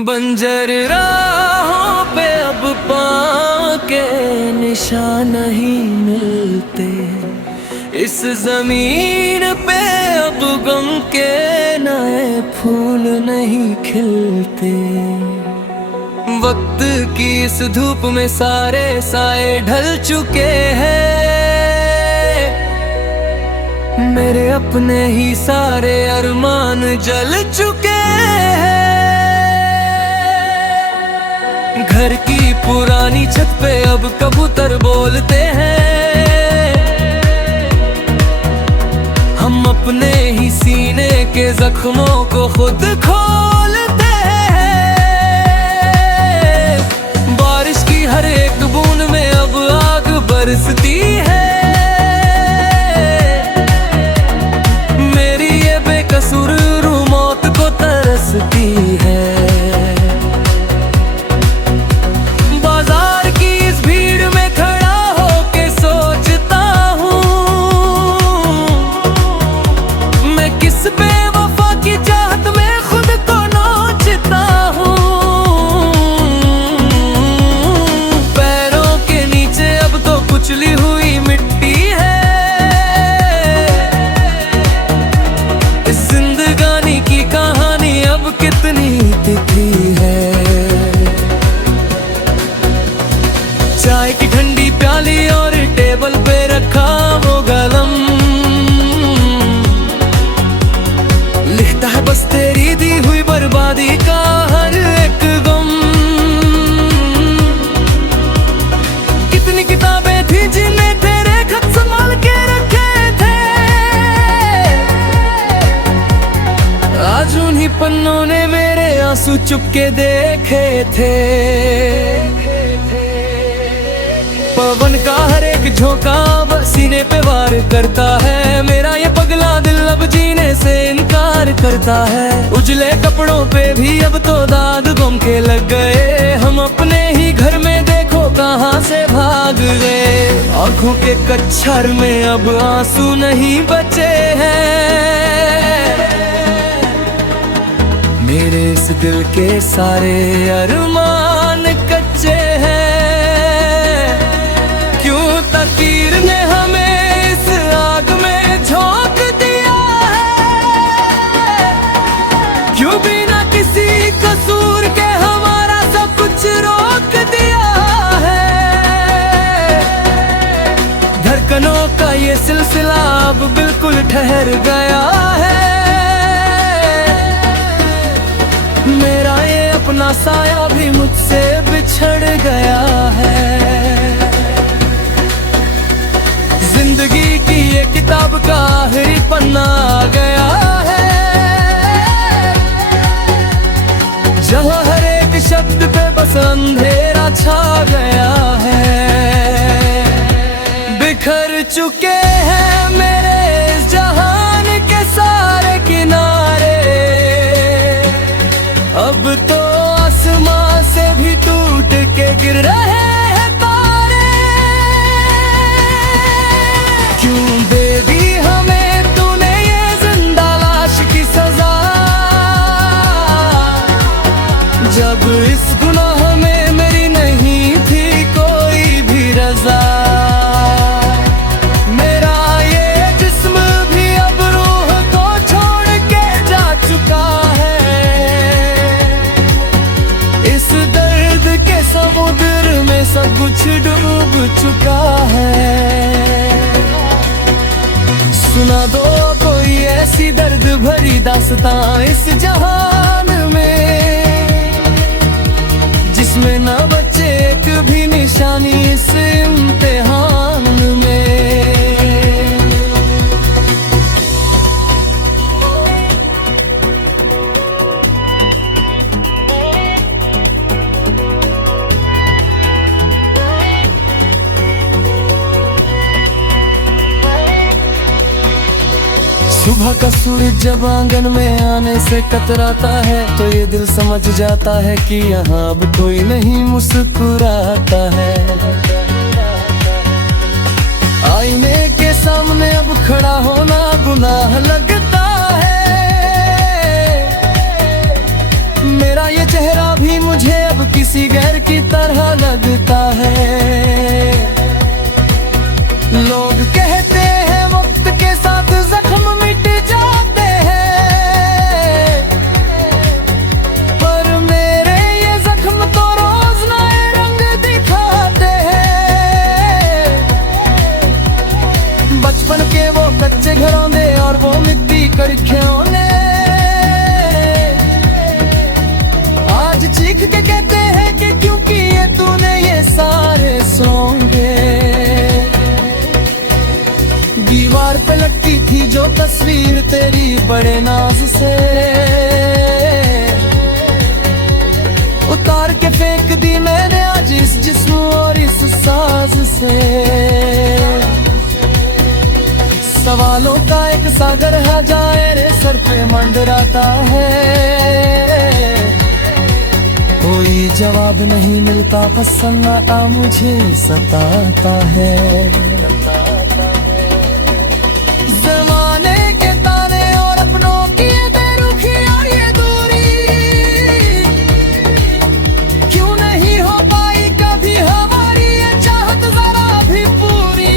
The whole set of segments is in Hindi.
बंजर राहों पे अब पाँव के निशान नहीं मिलते, इस जमीन पे अब गम के नए फूल नहीं खिलते। वक्त की इस धूप में सारे साए ढल चुके हैं, मेरे अपने ही सारे अरमान जल चुके हैं। घर की पुरानी छत पे अब कबूतर बोलते हैं, हम अपने ही सीने के जख्मों को खुद खोलते हैं। बारिश की हर एक बूंद में अब आग बरसती है, मेरी ये बेकसूर रूह मौत को तरसती है। चाय की ठंडी प्याली और टेबल पे रखा वो कलम, लिखता है बस तेरी दी हुई बर्बादी का हर एक गम। कितनी किताबें थी जिन्हें तेरे खत संभाल के रखे थे, आज उन्हीं पन्नों ने मेरे आंसू चुपके देखे थे। पवन का हर एक झोंका सीने पे वार करता है, मेरा ये पगला दिल अब जीने से इनकार करता है। उजले कपड़ों पे भी अब तो दाग गम के लग गए, हम अपने ही घर में देखो कहां से भाग गए। आंखों के कच्छर में अब आंसू नहीं बचे हैं, मेरे इस दिल के सारे अरमान कच्चे हैं। तकीर ने हमें इस आग में झोंक दिया है, क्यों बिना किसी कसूर के हमारा सब कुछ रोक दिया है। धड़कनों का ये सिलसिला अब बिल्कुल ठहर गया है, मेरा ये अपना साया भी मुझसे बिछड़ गया है। जिंदगी की ये किताब का आखिरी पन्ना आ गया है, जहाँ हर एक शब्द पे बस अंधेरा छा गया है। बिखर चुके हैं मेरे इस जहान के सारे किनारे, अब तो आसमां से भी टूट के गिर रहे हैं। जब इस गुनाह में मेरी नहीं थी कोई भी रज़ा, मेरा ये जिस्म भी अब रूह को छोड़ के जा चुका है। इस दर्द के समुद्र में सब कुछ डूब चुका है। सुना दो कोई ऐसी दर्द भरी दास्तां इस जहान में, जिसमें न बचे एक भी निशानी इस इम्तिहान में। सुबह का सूरज जब आंगन में आने से कतराता है, तो ये दिल समझ जाता है कि यहाँ अब कोई नहीं मुस्कुराता है। आईने के सामने अब खड़ा होना गुनाह लगता है, मेरा ये चेहरा कर खिलौने आज चीख के कहते हैं कि क्यों किए तूने ये सारे सोंगे। दीवार पे लटकी थी जो तस्वीर तेरी बड़े नाज से, उतार के फेंक दी मैंने आज इस जिस्म और इस साज से। सवालों का एक सागर है जाए रे सर पे मंडराता है, कोई जवाब नहीं मिलता पसंद आता मुझे सताता है। जमाने के ताने और अपनों की ये बेरुखी और ये दूरी क्यों नहीं हो पाई कभी हमारी ये चाहत जरा भी पूरी।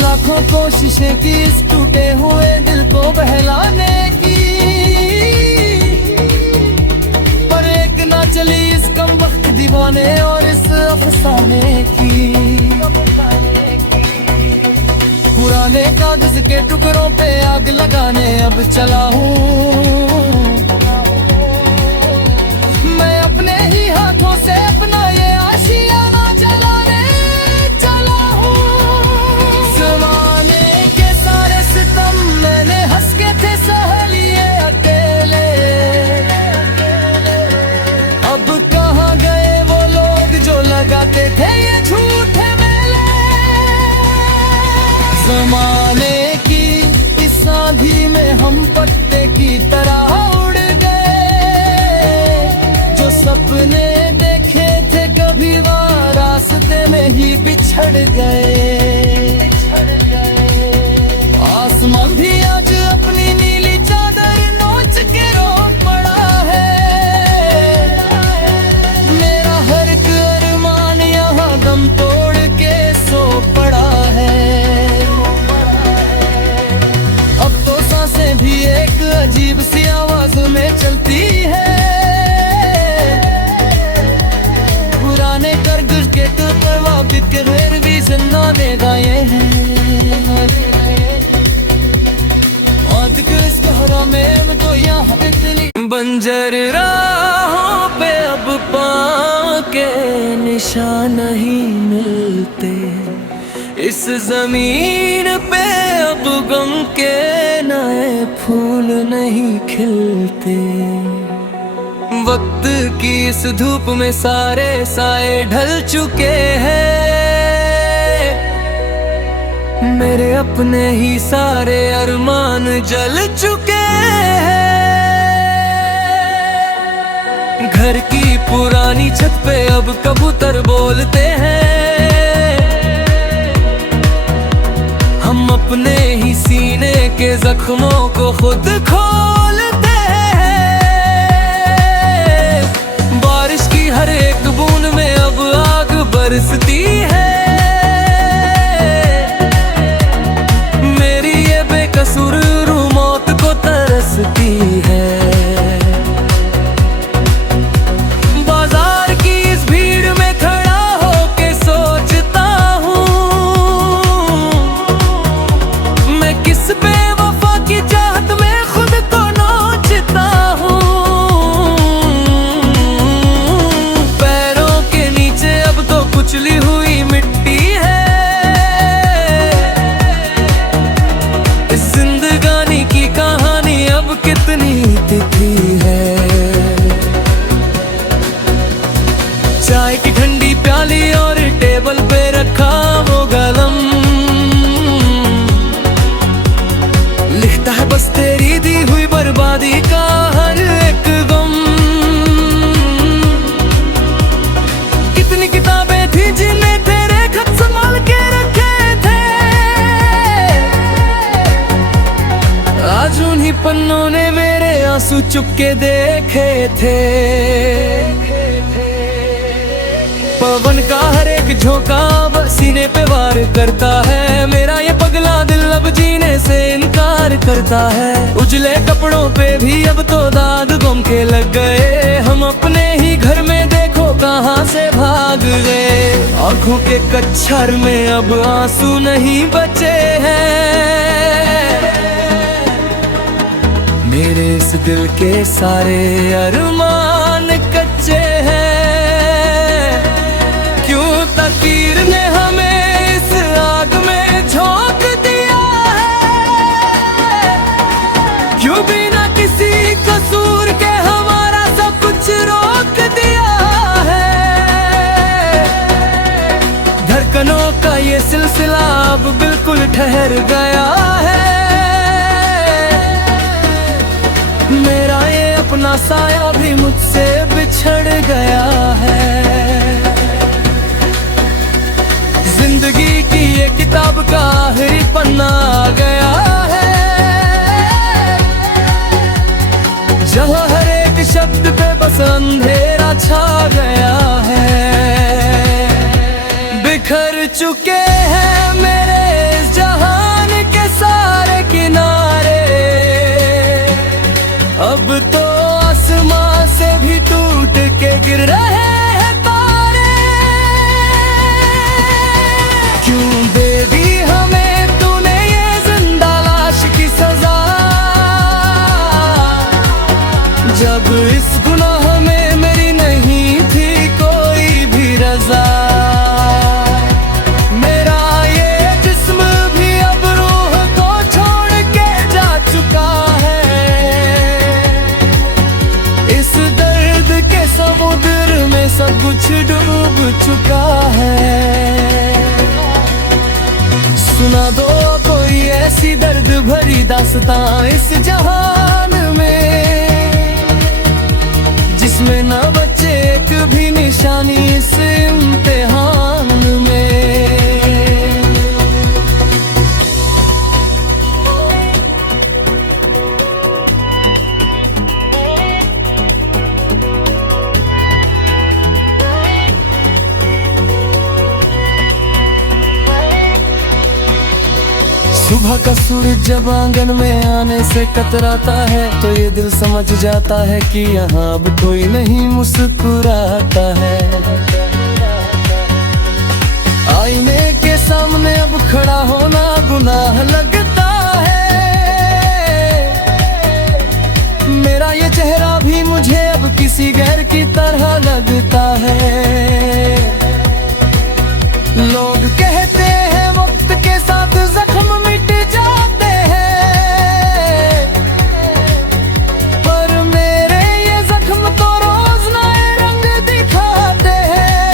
लाखों कोशिशें की इस टूटे हुए दिल को बहलाने की, पर एक ना चली इस कमबख्त दीवाने और इस अफसाने की। पुराने कागज के टुकड़ों पे आग लगाने अब चला हूँ मैं, अपने ही हाथों से अपना ये आशियाना जलाने चला हूँ। ज़माने के सारे सितम मैंने हंस के थे सह लिए अकेले, अब कहाँ गए वो लोग जो लगाते थे ये झूठे मेले। ज़माने की इस आंधी में हम पत्ते की तरह उड़ गए, जो सपने देखे थे कभी वो रास्ते में ही बिछड़ गए। आसमान भी आज अपनी नीली चादर नोच के रो पड़ा है, मेरा हर एक अरमान यहाँ दम तोड़ के सो पड़ा है। सांसें भी एक अजीब सी आवाज में चलती है, पुराने करगज के टुकड़ा बिखर भी जिंदा दे गए हैं। और इस गहरा में तो यहाँ इतनी बंजर राहों पे अब पाँव के निशान नहीं मिलते, इस जमीन पे अब गम के नए फूल नहीं खिलते। वक्त की इस धूप में सारे साए ढल चुके हैं, मेरे अपने ही सारे अरमान जल चुके हैं। घर की पुरानी छत पे अब कबूतर बोलते हैं, हम अपने ही सीने के जख्मों को खुद खोलते हैं। बारिश की हर एक बूंद में अब आग बरसती है, मेरी ये बेकसूर रूह मौत को तरसती है। बाजार की इस भीड़ में खड़ा होके सोचता हूँ किस बेवफा की चाहत में खुद को नोचता हूँ। पैरों के नीचे अब तो कुचली हुई मिट्टी है, इस जिंदगानी की कहानी अब कितनी तिखी है। चाय की ठंडी प्याली और टेबल पे रखा वो कलम, लिखता है बस तेरी दी हुई बर्बादी का हर एक गम। कितनी किताबें थी जिन्हें तेरे खत संभाल के रखे थे, आज उन्हीं पन्नों ने मेरे आंसू चुपके देखे थे। पवन का हर एक झोंका सीने पे वार करता है, मेरा ये पगला दिल अब जीने से इनकार करता है। उजले कपड़ों पे भी अब तो दाग गम के लग गए, हम अपने ही घर में देखो कहाँ से भाग गए। आंखों के कच्छर में अब आंसू नहीं बचे हैं। मेरे इस दिल के सारे अरमान कच्चे हैं। क्यों तकदीर ने हमें इस आग में झोंक दिया है। क्यों बिना किसी कसूर के हमारा सब कुछ रोक दिया है। धड़कनों का ये सिलसिला अब बिल्कुल ठहर गया है। मेरा ये अपना साया भी मुझसे बिछड़ गया है। जिंदगी की ये किताब का आखिरी पन्ना आ गया है। जहाँ हर एक शब्द पे बस अंधेरा छा गया है। बिखर चुके हैं मेरे इस जहान के सारे किनारे। अब तो आसमां से भी टूट के गिर रहे हैं तारे। क्यों दे दी हमें तूने ये जिंदा लाश की सजा। जब इस गुनाह में मेरी नहीं थी कोई भी रजा। मेरा ये जिस्म भी अब रूह को छोड़ के जा चुका है। इस दर्द के समुद्र में सब कुछ डूब चुका है। सुना दो कोई ऐसी दर्द भरी दास्तां इस जहान में, जिसमें न बचे एक भी निशानी इस इम्तिहान में। सुबह का सूरज जब आंगन में आने से कतराता है तो ये दिल समझ जाता है कि यहाँ अब कोई नहीं मुस्कुराता है। आईने के सामने अब खड़ा होना गुनाह लगता है। मेरा ये चेहरा भी मुझे अब किसी गैर की तरह लगता है। लोग कहते हैं वक्त के साथ जख्म मिट जाते हैं, पर मेरे ये जख्म तो रोज नए रंग दिखाते हैं।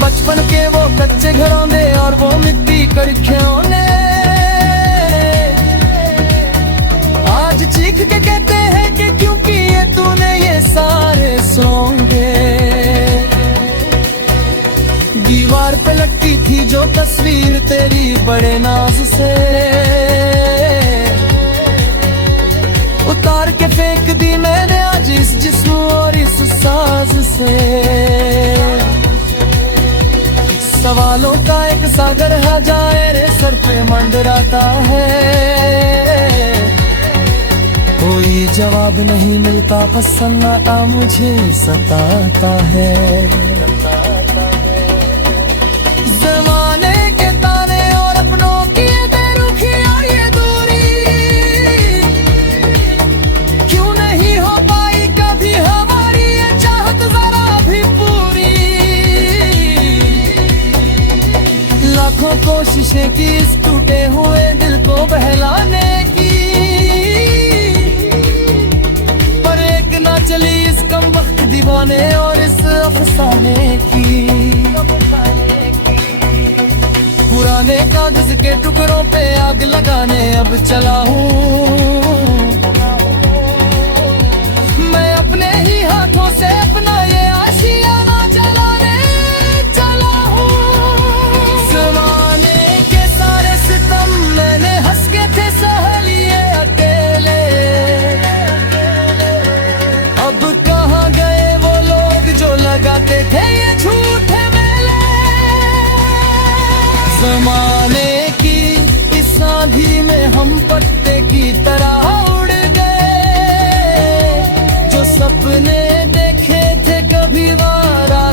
बचपन के वो कच्चे घरों ने और वो मिट्टी कड़खियों ने आज चीख के कहते हैं कि क्योंकि ये तूने ये सारे सोंगे। दीवार पे लटकी थी जो तस्वीर तेरी बड़े नाज से, उतार के फेंक दी मैंने आज इस जिस्म और इस साज से। सवालों का एक सागर हजारे सर पे मंडराता है। कोई जवाब नहीं मिलता, पसन्नाटा मुझे सताता है। कोशिशें की इस टूटे हुए दिल को बहलाने की, पर एक ना चली इस कमबख्त दीवाने और इस अफसाने की। पुराने कागज के टुकड़ों पे आग लगाने अब चला हूँ मैं। अपने ही हाथों से अपना ये आशियाना जलाने चला हूँ। मैंने हंस के थे सह लिए अकेले, अब कहाँ गए वो लोग जो लगाते थे ये झूठे मेले। ज़माने की इस आंधी में हम पत्ते की तरह उड़ गए। जो सपने देखे थे कभी वारा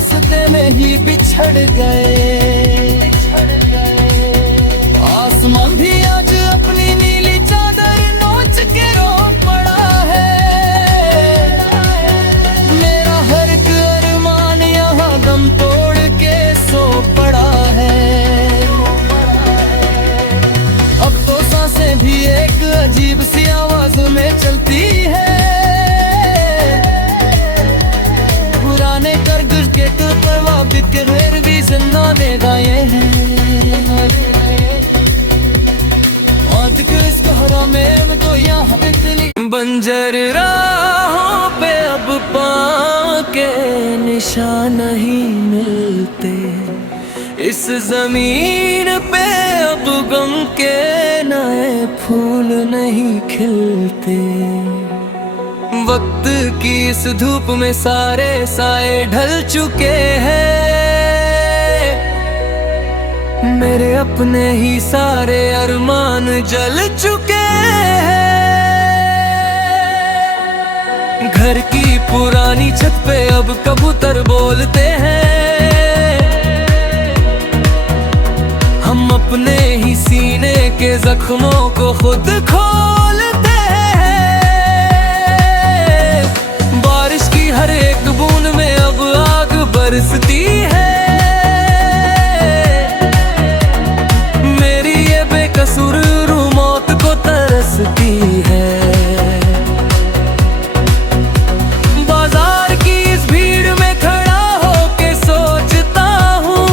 में ही बिछड़ गए। आसमान भी आज अपनी नीली चादर नोच के रो पड़ा है। मेरा हर एक अरमान यहाँ दम तोड़ के सो पड़ा है। अब तो सांसें भी एक अजीब सी आवाज में चलती है। पुराने करगज के टुकड़ा बिखर भी जिंदा दे गए हैं। और इस कोहरा में तो यहाँ इतनी बंजर राहों पे अब पाँव के निशान नहीं मिलते। इस जमीन पे अब गम के नए फूल नहीं खिलते। वक्त की इस धूप में सारे साए ढल चुके हैं। मेरे अपने ही सारे अरमान जल चुके हैं। घर की पुरानी छत पे अब कबूतर बोलते हैं। हम अपने ही सीने के जख्मों को खुद खोलते हैं। बारिश की हर एक बूंद में अब आग बरसती है। मेरी ये बेकसूर रूह मौत को तरसती है। बाजार की इस भीड़ में खड़ा होके सोचता हूँ,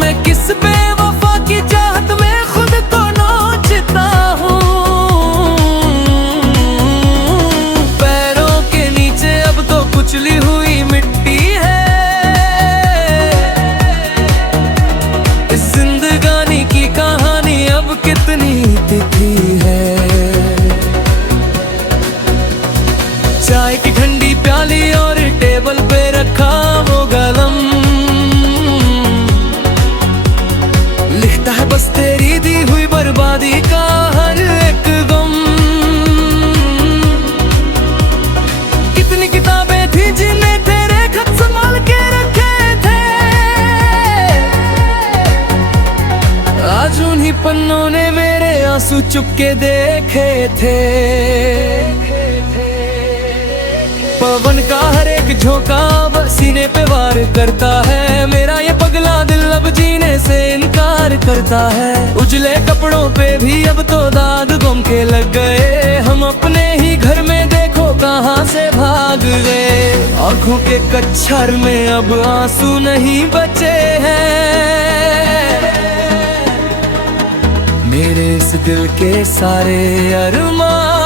मैं किस बेवफा की चाहत में खुद को नोचता हूँ। पैरों के नीचे अब तो कुचली हुई मिट्टी है। इस जिंदगानी की कहानी अब कितनी तिखी है। चाय की ठंडी प्याली और टेबल पे रखा वो कलम लिखता है बस तेरी दी हुई बर्बादी का हर एक गम। कितनी किताबें थी जिन्हें तेरे खत संभाल के रखे थे। आज उन्हीं पन्नों ने मेरे आंसू चुपके देखे थे। पवन का हर एक झोंका अब सीने पे वार करता है। मेरा ये पगला दिल अब जीने से इनकार करता है। उजले कपड़ों पे भी अब तो दाग गम के लग गए। हम अपने ही घर में देखो कहाँ से भाग गए। आंखों के कच्छर में अब आंसू नहीं बचे हैं। मेरे इस दिल के सारे अरमान